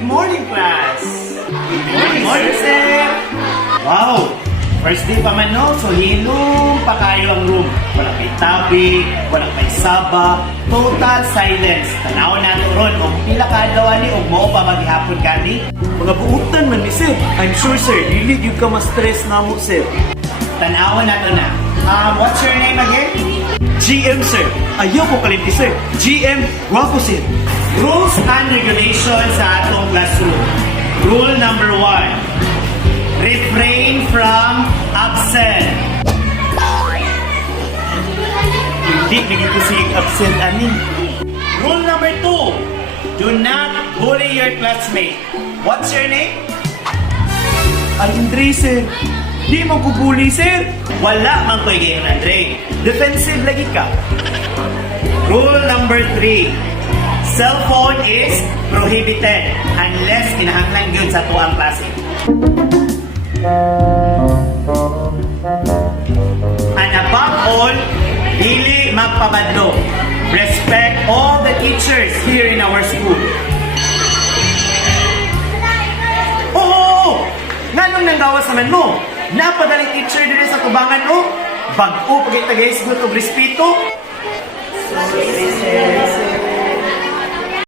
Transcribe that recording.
Good morning, class! Good morning, sir! Wow! First day pa man, no? So, hilong pa kayo ang room. Walang may tabi, walang may saba, total silence. Tanaw na ito ron, o pila ka adlaw ni, o mo pa maghihapon gani? Mga buutan man ni sir. I'm sure sir, dili gyud ka ma-stress na mo sir. Tanaw na ito na. What's your name again? GM sir. Ayaw ko kalimti sir. GM, guwapo sir. Rules and regulations sa atong classroom. Rule number 1. Refrain from absent. Hindi naging ko sig absent ani. Rule number 2. Do not bully your classmate. What's your name? Andre sir. Di mo ko bully sir. Wala man ko yung Andre. Defensive lagi ka. Rule number 3. Cellphone is prohibited unless kinahanglan yun sa tuang klase. And above all, dili magpabadlo. Respect all the teachers here in our school. Oo! Nganong nanggawas naman mo? Napadaling teacher din sa tubangan mo? Bag-o pagitagay siguro to respeto? Sorry, sir.